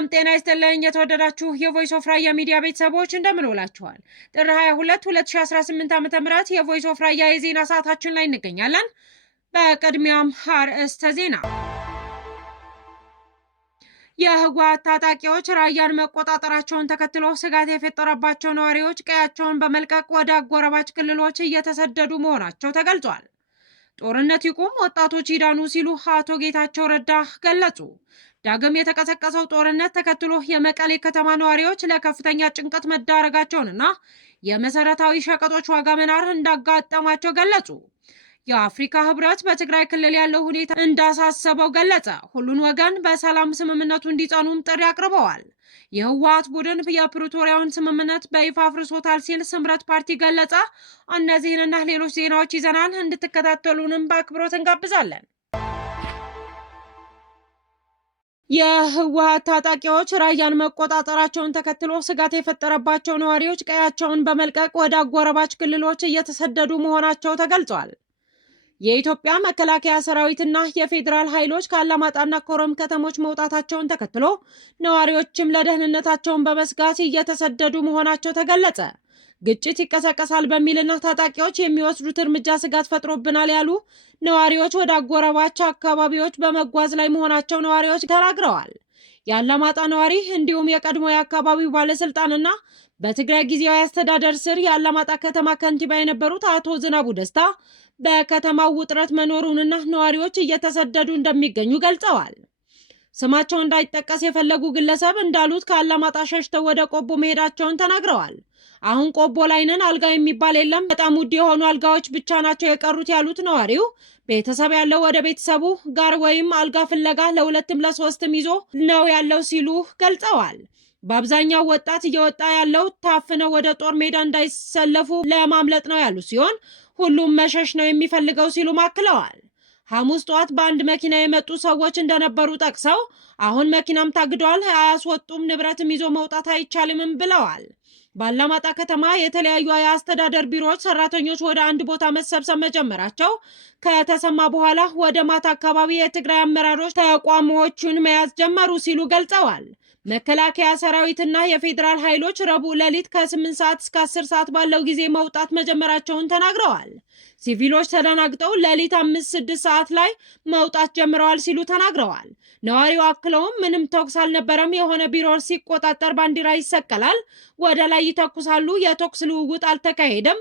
ሰላም ጤና ይስጥልኝ የተወደዳችሁ የቮይስ ኦፍ ራያ ሚዲያ ቤተሰቦች እንደምን ውላችኋል? ጥር 22 2018 ዓ.ም የቮይስ ኦፍ ራያ የዜና ሰዓታችን ላይ እንገኛለን። በቅድሚያም አርዕስተ ዜና። የህወሓት ታጣቂዎች ራያን መቆጣጠራቸውን ተከትሎ ስጋት የፈጠረባቸው ነዋሪዎች ቀያቸውን በመልቀቅ ወደ አጎራባች ክልሎች እየተሰደዱ መሆናቸው ተገልጿል። ጦርነት ይቁም፣ ወጣቶች ይዳኑ ሲሉ አቶ ጌታቸው ረዳ ገለጹ። ዳግም የተቀሰቀሰው ጦርነት ተከትሎ የመቀሌ ከተማ ነዋሪዎች ለከፍተኛ ጭንቀት መዳረጋቸውንና የመሰረታዊ ሸቀጦች ዋጋ መናር እንዳጋጠማቸው ገለጹ። የአፍሪካ ህብረት በትግራይ ክልል ያለው ሁኔታ እንዳሳሰበው ገለጸ። ሁሉን ወገን በሰላም ስምምነቱ እንዲጸኑም ጥሪ አቅርበዋል። የህወሓት ቡድን የፕሪቶሪያውን ስምምነት በይፋ አፍርሶታል ሲል ስምረት ፓርቲ ገለጸ። እነዚህንና ሌሎች ዜናዎች ይዘናል። እንድትከታተሉንም በአክብሮት እንጋብዛለን። የህወሓት ታጣቂዎች ራያን መቆጣጠራቸውን ተከትሎ ስጋት የፈጠረባቸው ነዋሪዎች ቀያቸውን በመልቀቅ ወደ አጎራባች ክልሎች እየተሰደዱ መሆናቸው ተገልጿል። የኢትዮጵያ መከላከያ ሰራዊትና የፌዴራል ኃይሎች ከአላማጣና ኮረም ከተሞች መውጣታቸውን ተከትሎ ነዋሪዎችም ለደህንነታቸውን በመስጋት እየተሰደዱ መሆናቸው ተገለጸ። ግጭት ይቀሰቀሳል በሚልና ታጣቂዎች የሚወስዱት እርምጃ ስጋት ፈጥሮብናል ያሉ ነዋሪዎች ወደ አጎራባች አካባቢዎች በመጓዝ ላይ መሆናቸው ነዋሪዎች ተናግረዋል። የአላማጣ ነዋሪ እንዲሁም የቀድሞ የአካባቢው ባለስልጣንና በትግራይ ጊዜያዊ አስተዳደር ስር የአላማጣ ከተማ ከንቲባ የነበሩት አቶ ዝናቡ ደስታ በከተማው ውጥረት መኖሩንና ነዋሪዎች እየተሰደዱ እንደሚገኙ ገልጸዋል። ስማቸው እንዳይጠቀስ የፈለጉ ግለሰብ እንዳሉት ከአላማጣ ሸሽተው ወደ ቆቦ መሄዳቸውን ተናግረዋል። አሁን ቆቦ ላይ ነን፣ አልጋ የሚባል የለም፣ በጣም ውድ የሆኑ አልጋዎች ብቻ ናቸው የቀሩት ያሉት ነዋሪው ቤተሰብ ያለው ወደ ቤተሰቡ ጋር ወይም አልጋ ፍለጋ ለሁለትም ለሶስትም ይዞ ነው ያለው ሲሉ ገልጸዋል። በአብዛኛው ወጣት እየወጣ ያለው ታፍነው ወደ ጦር ሜዳ እንዳይሰለፉ ለማምለጥ ነው ያሉ ሲሆን ሁሉም መሸሽ ነው የሚፈልገው ሲሉ አክለዋል። ሐሙስ ጠዋት በአንድ መኪና የመጡ ሰዎች እንደነበሩ ጠቅሰው አሁን መኪናም ታግደዋል፣ አያስወጡም፣ ንብረትም ይዞ መውጣት አይቻልምም ብለዋል። በአላማጣ ከተማ የተለያዩ የአስተዳደር ቢሮዎች ሰራተኞች ወደ አንድ ቦታ መሰብሰብ መጀመራቸው ከተሰማ በኋላ ወደ ማታ አካባቢ የትግራይ አመራሮች ተቋሞቹን መያዝ ጀመሩ ሲሉ ገልጸዋል። መከላከያ ሰራዊትና የፌዴራል ኃይሎች ረቡዕ ሌሊት ከ8 ሰዓት እስከ 10 ሰዓት ባለው ጊዜ መውጣት መጀመራቸውን ተናግረዋል። ሲቪሎች ተደናግጠው ሌሊት 5-6 ሰዓት ላይ መውጣት ጀምረዋል ሲሉ ተናግረዋል። ነዋሪው አክለውም ምንም ተኩስ አልነበረም፣ የሆነ ቢሮ ሲቆጣጠር ባንዲራ ይሰቀላል፣ ወደ ላይ ይተኩሳሉ፣ የተኩስ ልውውጥ አልተካሄደም።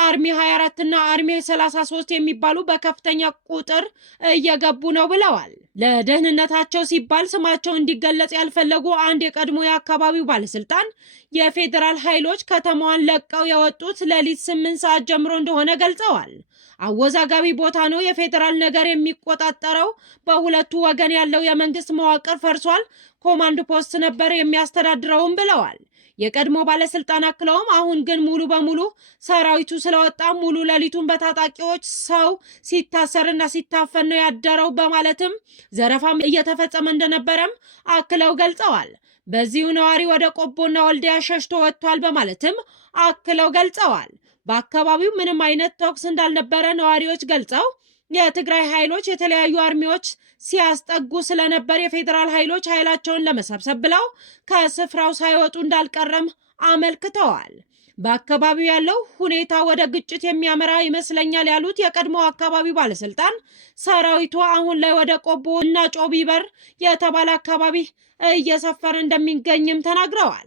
አርሚ 24 እና አርሚ 33 የሚባሉ በከፍተኛ ቁጥር እየገቡ ነው ብለዋል። ለደህንነታቸው ሲባል ስማቸው እንዲገለጽ ያልፈለጉ አንድ የቀድሞ የአካባቢው ባለስልጣን የፌዴራል ኃይሎች ከተማዋን ለቀው የወጡት ሌሊት 8 ሰዓት ጀምሮ እንደሆነ ገልጸዋል። አወዛጋቢ ቦታ ነው፣ የፌዴራል ነገር የሚቆጣጠረው በሁለቱ ወገን ያለው የመንግስት መዋቅር ፈርሷል፣ ኮማንድ ፖስት ነበር የሚያስተዳድረውም ብለዋል። የቀድሞ ባለስልጣን አክለውም አሁን ግን ሙሉ በሙሉ ሰራዊቱ ስለወጣ ሙሉ ሌሊቱን በታጣቂዎች ሰው ሲታሰርና ሲታፈን ነው ያደረው በማለትም ዘረፋም እየተፈጸመ እንደነበረም አክለው ገልጸዋል። በዚሁ ነዋሪ ወደ ቆቦና ወልዲያ ሸሽቶ ወጥቷል በማለትም አክለው ገልጸዋል። በአካባቢው ምንም አይነት ተኩስ እንዳልነበረ ነዋሪዎች ገልጸው የትግራይ ኃይሎች የተለያዩ አርሚዎች ሲያስጠጉ ስለነበር የፌዴራል ኃይሎች ኃይላቸውን ለመሰብሰብ ብለው ከስፍራው ሳይወጡ እንዳልቀረም አመልክተዋል። በአካባቢው ያለው ሁኔታ ወደ ግጭት የሚያመራ ይመስለኛል ያሉት የቀድሞ አካባቢ ባለስልጣን ሰራዊቱ አሁን ላይ ወደ ቆቦ እና ጮቢበር የተባለ አካባቢ እየሰፈረ እንደሚገኝም ተናግረዋል።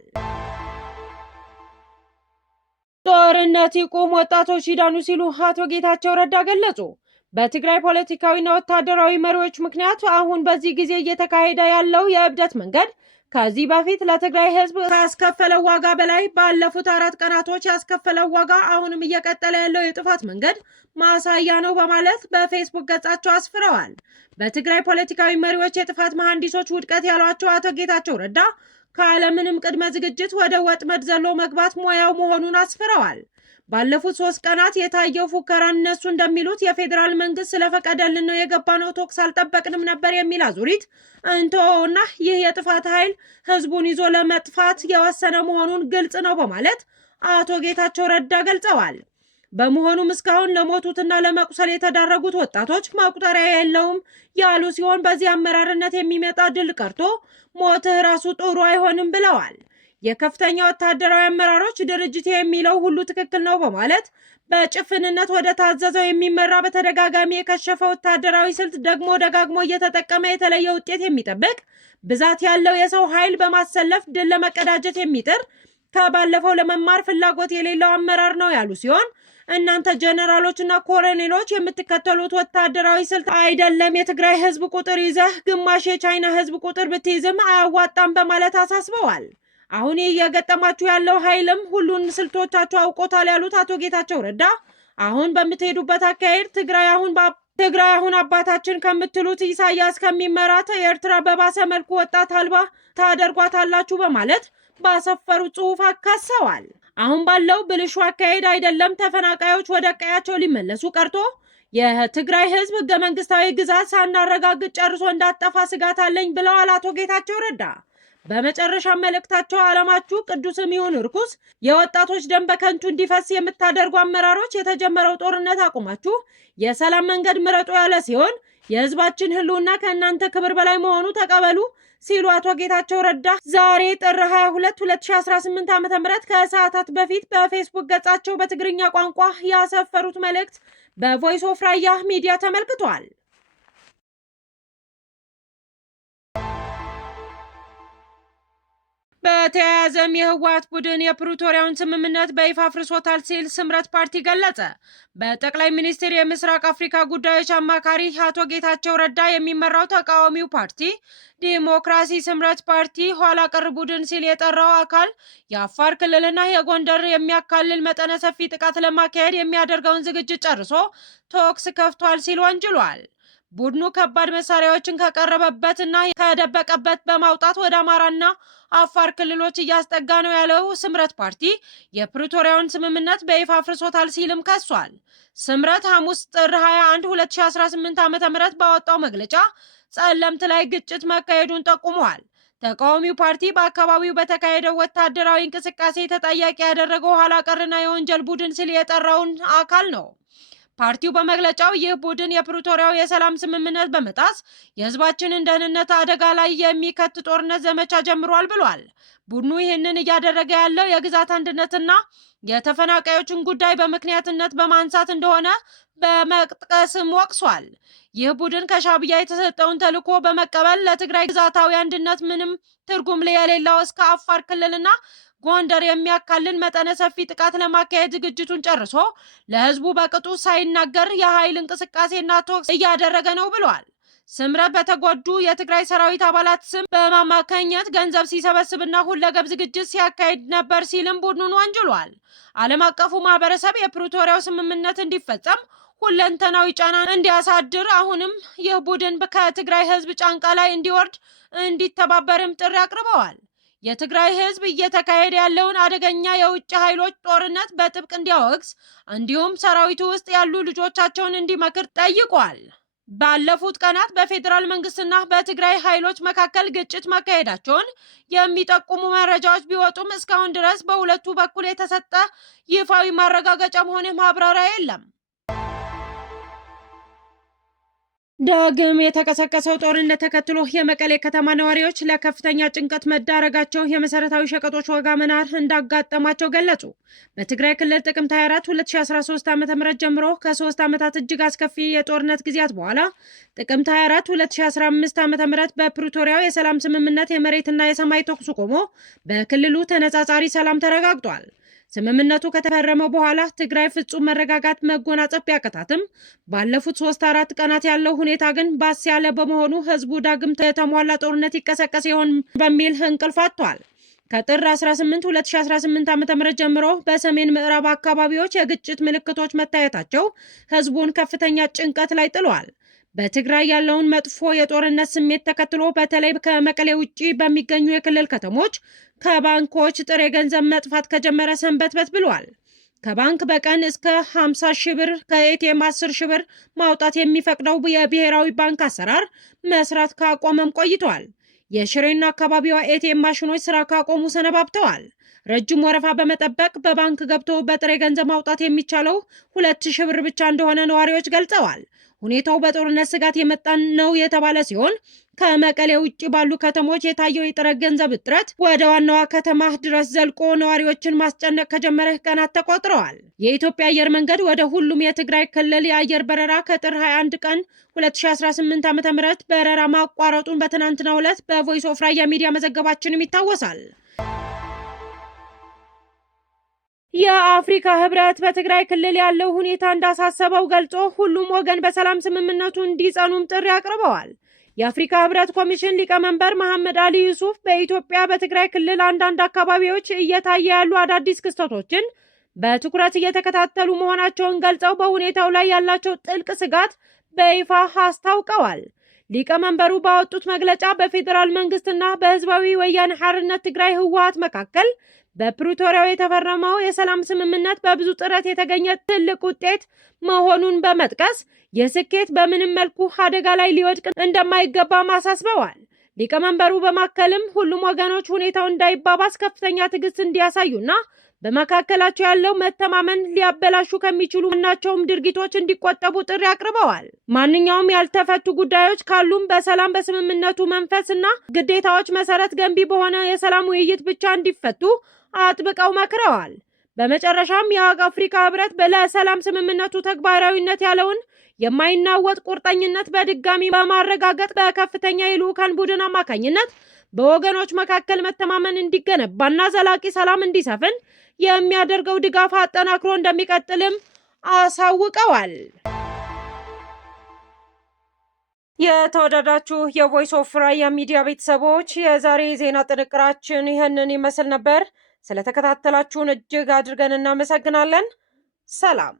ጦርነት ይቁም፣ ወጣቶች ይዳኑ ሲሉ አቶ ጌታቸው ረዳ ገለጹ። በትግራይ ፖለቲካዊና ወታደራዊ መሪዎች ምክንያት አሁን በዚህ ጊዜ እየተካሄደ ያለው የእብደት መንገድ ከዚህ በፊት ለትግራይ ህዝብ ካስከፈለው ዋጋ በላይ ባለፉት 4 ቀናቶች ያስከፈለው ዋጋ አሁንም እየቀጠለ ያለው የጥፋት መንገድ ማሳያ ነው በማለት በፌስቡክ ገጻቸው አስፍረዋል። በትግራይ ፖለቲካዊ መሪዎች የጥፋት መሐንዲሶች ውድቀት ያሏቸው አቶ ጌታቸው ረዳ ካለምንም ቅድመ ዝግጅት ወደ ወጥመድ ዘሎ መግባት ሙያው መሆኑን አስፍረዋል። ባለፉት 3 ቀናት የታየው ፉከራ እነሱ እንደሚሉት የፌዴራል መንግስት ስለፈቀደልን ነው የገባነው፣ ቶክስ አልጠበቅንም ነበር የሚል አዙሪት እንተውና ይህ የጥፋት ኃይል ህዝቡን ይዞ ለመጥፋት የወሰነ መሆኑን ግልጽ ነው በማለት አቶ ጌታቸው ረዳ ገልጸዋል። በመሆኑም እስካሁን ለሞቱትና ለመቁሰል የተዳረጉት ወጣቶች መቁጠሪያ የለውም ያሉ ሲሆን በዚህ አመራርነት የሚመጣ ድል ቀርቶ ሞትህ ራሱ ጥሩ አይሆንም ብለዋል። የከፍተኛ ወታደራዊ አመራሮች ድርጅት የሚለው ሁሉ ትክክል ነው በማለት በጭፍንነት ወደ ታዘዘው የሚመራ በተደጋጋሚ የከሸፈ ወታደራዊ ስልት ደግሞ ደጋግሞ እየተጠቀመ የተለየ ውጤት የሚጠብቅ ብዛት ያለው የሰው ኃይል በማሰለፍ ድል ለመቀዳጀት የሚጥር ከባለፈው ለመማር ፍላጎት የሌለው አመራር ነው ያሉ ሲሆን እናንተ ጀነራሎችና ኮሎኔሎች የምትከተሉት ወታደራዊ ስልት አይደለም። የትግራይ ህዝብ ቁጥር ይዘህ ግማሽ የቻይና ህዝብ ቁጥር ብትይዝም አያዋጣም በማለት አሳስበዋል። አሁን እየገጠማችሁ ያለው ኃይልም ሁሉን ስልቶቻችሁ አውቆታል ያሉት አቶ ጌታቸው ረዳ አሁን በምትሄዱበት አካሄድ ትግራይ አሁን አባታችን ከምትሉት ኢሳያስ ከሚመራት ኤርትራ በባሰ መልኩ ወጣት አልባ ታደርጓታላችሁ በማለት ባሰፈሩ ጽሑፍ አካሰዋል። አሁን ባለው ብልሹ አካሄድ አይደለም ተፈናቃዮች ወደ ቀያቸው ሊመለሱ ቀርቶ የትግራይ ህዝብ ህገ መንግስታዊ ግዛት ሳናረጋግጥ ጨርሶ እንዳጠፋ ስጋት አለኝ ብለዋል አቶ ጌታቸው ረዳ። በመጨረሻ መልእክታቸው ዓላማችሁ ቅዱስም ይሁን ርኩስ የወጣቶች ደም በከንቱ እንዲፈስ የምታደርጉ አመራሮች የተጀመረው ጦርነት አቁማችሁ የሰላም መንገድ ምረጡ ያለ ሲሆን የህዝባችን ህልውና ከእናንተ ክብር በላይ መሆኑ ተቀበሉ ሲሉ አቶ ጌታቸው ረዳ ዛሬ ጥር 22 2018 ዓ.ም ከሰዓታት በፊት በፌስቡክ ገጻቸው በትግርኛ ቋንቋ ያሰፈሩት መልእክት በቮይስ ኦፍ ራያ ሚዲያ ተመልክቷል። በተያያዘም የህወሓት ቡድን የፕሪቶሪያውን ስምምነት በይፋ አፍርሶታል ሲል ስምረት ፓርቲ ገለጸ። በጠቅላይ ሚኒስትር የምስራቅ አፍሪካ ጉዳዮች አማካሪ አቶ ጌታቸው ረዳ የሚመራው ተቃዋሚው ፓርቲ ዲሞክራሲ ስምረት ፓርቲ ኋላ ቀር ቡድን ሲል የጠራው አካል የአፋር ክልልና የጎንደር የሚያካልል መጠነ ሰፊ ጥቃት ለማካሄድ የሚያደርገውን ዝግጅት ጨርሶ ተኩስ ከፍቷል ሲል ወንጅሏል። ቡድኑ ከባድ መሳሪያዎችን ከቀረበበት እና ከደበቀበት በማውጣት ወደ አማራና አፋር ክልሎች እያስጠጋ ነው ያለው ስምረት ፓርቲ የፕሪቶሪያውን ስምምነት በይፋ አፍርሶታል ሲልም ከሷል። ስምረት ሐሙስ ጥር 21 2018 ዓ.ም ባወጣው መግለጫ ጸለምት ላይ ግጭት መካሄዱን ጠቁሟል። ተቃዋሚው ፓርቲ በአካባቢው በተካሄደው ወታደራዊ እንቅስቃሴ ተጠያቂ ያደረገው ኋላ ቀርና የወንጀል ቡድን ሲል የጠራውን አካል ነው። ፓርቲው በመግለጫው ይህ ቡድን የፕሪቶሪያው የሰላም ስምምነት በመጣስ የህዝባችንን ደህንነት አደጋ ላይ የሚከት ጦርነት ዘመቻ ጀምሯል ብሏል። ቡድኑ ይህንን እያደረገ ያለው የግዛት አንድነትና የተፈናቃዮችን ጉዳይ በምክንያትነት በማንሳት እንደሆነ በመጥቀስም ወቅሷል። ይህ ቡድን ከሻዕቢያ የተሰጠውን ተልዕኮ በመቀበል ለትግራይ ግዛታዊ አንድነት ምንም ትርጉም የሌለው እስከ አፋር ክልልና ጎንደር የሚያካልል መጠነ ሰፊ ጥቃት ለማካሄድ ዝግጅቱን ጨርሶ ለህዝቡ በቅጡ ሳይናገር የኃይል እንቅስቃሴና ተኩስ እያደረገ ነው ብሏል። ስምረት በተጎዱ የትግራይ ሰራዊት አባላት ስም በማማከኘት ገንዘብ ሲሰበስብና ሁለገብ ዝግጅት ሲያካሂድ ነበር ሲልም ቡድኑን ወንጅሏል። ዓለም አቀፉ ማህበረሰብ የፕሪቶሪያው ስምምነት እንዲፈጸም ሁለንተናዊ ጫና እንዲያሳድር አሁንም ይህ ቡድን ከትግራይ ህዝብ ጫንቃ ላይ እንዲወርድ እንዲተባበርም ጥሪ አቅርበዋል። የትግራይ ህዝብ እየተካሄደ ያለውን አደገኛ የውጭ ኃይሎች ጦርነት በጥብቅ እንዲያወግዝ እንዲሁም ሰራዊቱ ውስጥ ያሉ ልጆቻቸውን እንዲመክር ጠይቋል። ባለፉት ቀናት በፌዴራል መንግስትና በትግራይ ኃይሎች መካከል ግጭት መካሄዳቸውን የሚጠቁሙ መረጃዎች ቢወጡም እስካሁን ድረስ በሁለቱ በኩል የተሰጠ ይፋዊ ማረጋገጫም ሆነ ማብራሪያ የለም። ዳግም የተቀሰቀሰው ጦርነት ተከትሎ የመቀሌ ከተማ ነዋሪዎች ለከፍተኛ ጭንቀት መዳረጋቸው የመሰረታዊ ሸቀጦች ዋጋ መናር እንዳጋጠማቸው ገለጹ። በትግራይ ክልል ጥቅምት 24 2013 ዓ.ም ጀምሮ ከ3 ዓመታት እጅግ አስከፊ የጦርነት ጊዜያት በኋላ ጥቅምት 24 2015 ዓ.ም በፕሪቶሪያው የሰላም ስምምነት የመሬትና የሰማይ ተኩስ ቆሞ በክልሉ ተነጻጻሪ ሰላም ተረጋግጧል። ስምምነቱ ከተፈረመ በኋላ ትግራይ ፍጹም መረጋጋት መጎናጸፍ ቢያቀታትም ባለፉት 3-4 ቀናት ያለው ሁኔታ ግን ባስ ያለ በመሆኑ ህዝቡ ዳግም የተሟላ ጦርነት ይቀሰቀስ ይሆን በሚል እንቅልፍ አጥቷል። ከጥር 18 2018 ዓ.ም ጀምሮ በሰሜን ምዕራብ አካባቢዎች የግጭት ምልክቶች መታየታቸው ህዝቡን ከፍተኛ ጭንቀት ላይ ጥሏል። በትግራይ ያለውን መጥፎ የጦርነት ስሜት ተከትሎ በተለይ ከመቀሌ ውጪ በሚገኙ የክልል ከተሞች ከባንኮች ጥሬ ገንዘብ መጥፋት ከጀመረ ሰንበትበት ብሏል። ከባንክ በቀን እስከ 50 ሺህ ብር ከኤቲኤም 10 ሺህ ብር ማውጣት የሚፈቅደው የብሔራዊ ባንክ አሰራር መስራት ካቆመም ቆይቷል። የሽሬና አካባቢዋ ኤቲኤም ማሽኖች ስራ ካቆሙ ሰነባብተዋል። ረጅም ወረፋ በመጠበቅ በባንክ ገብቶ በጥሬ ገንዘብ ማውጣት የሚቻለው 2000 ብር ብቻ እንደሆነ ነዋሪዎች ገልጸዋል። ሁኔታው በጦርነት ስጋት የመጣ ነው የተባለ ሲሆን ከመቀሌ ውጭ ባሉ ከተሞች የታየው የጥሬ ገንዘብ እጥረት ወደ ዋናዋ ከተማ ድረስ ዘልቆ ነዋሪዎችን ማስጨነቅ ከጀመረ ቀናት ተቆጥረዋል። የኢትዮጵያ አየር መንገድ ወደ ሁሉም የትግራይ ክልል የአየር በረራ ከጥር 21 ቀን 2018 ዓ.ም በረራ ማቋረጡን በትናንትናው ዕለት በቮይስ ኦፍ ራያ ሚዲያ መዘገባችንም ይታወሳል። የአፍሪካ ህብረት በትግራይ ክልል ያለው ሁኔታ እንዳሳሰበው ገልጾ ሁሉም ወገን በሰላም ስምምነቱ እንዲጸኑም ጥሪ አቅርበዋል። የአፍሪካ ህብረት ኮሚሽን ሊቀመንበር መሐመድ አሊ ዩሱፍ በኢትዮጵያ በትግራይ ክልል አንዳንድ አካባቢዎች እየታየ ያሉ አዳዲስ ክስተቶችን በትኩረት እየተከታተሉ መሆናቸውን ገልጸው በሁኔታው ላይ ያላቸው ጥልቅ ስጋት በይፋ አስታውቀዋል። ሊቀመንበሩ ባወጡት መግለጫ በፌዴራል መንግስትና በህዝባዊ ወያነ ሓርነት ትግራይ ህወሓት መካከል በፕሪቶሪያው የተፈረመው የሰላም ስምምነት በብዙ ጥረት የተገኘ ትልቅ ውጤት መሆኑን በመጥቀስ የስኬት በምንም መልኩ አደጋ ላይ ሊወድቅ እንደማይገባ አሳስበዋል። ሊቀመንበሩ በማከልም ሁሉም ወገኖች ሁኔታው እንዳይባባስ ከፍተኛ ትዕግስት እንዲያሳዩና በመካከላቸው ያለው መተማመን ሊያበላሹ ከሚችሉ ማናቸውም ድርጊቶች እንዲቆጠቡ ጥሪ አቅርበዋል። ማንኛውም ያልተፈቱ ጉዳዮች ካሉም በሰላም በስምምነቱ መንፈስና ግዴታዎች መሰረት ገንቢ በሆነ የሰላም ውይይት ብቻ እንዲፈቱ አጥብቀው መክረዋል። በመጨረሻም የአፍሪካ ህብረት ለሰላም ስምምነቱ ተግባራዊነት ያለውን የማይናወጥ ቁርጠኝነት በድጋሚ በማረጋገጥ በከፍተኛ የልዑካን ቡድን አማካኝነት በወገኖች መካከል መተማመን እንዲገነባና ዘላቂ ሰላም እንዲሰፍን የሚያደርገው ድጋፍ አጠናክሮ እንደሚቀጥልም አሳውቀዋል። የተወደዳችሁ የቮይስ ኦፍ ራያ ሚዲያ ቤተሰቦች የዛሬ ዜና ጥንቅራችን ይህንን ይመስል ነበር። ስለተከታተላችሁን እጅግ አድርገን እናመሰግናለን። ሰላም።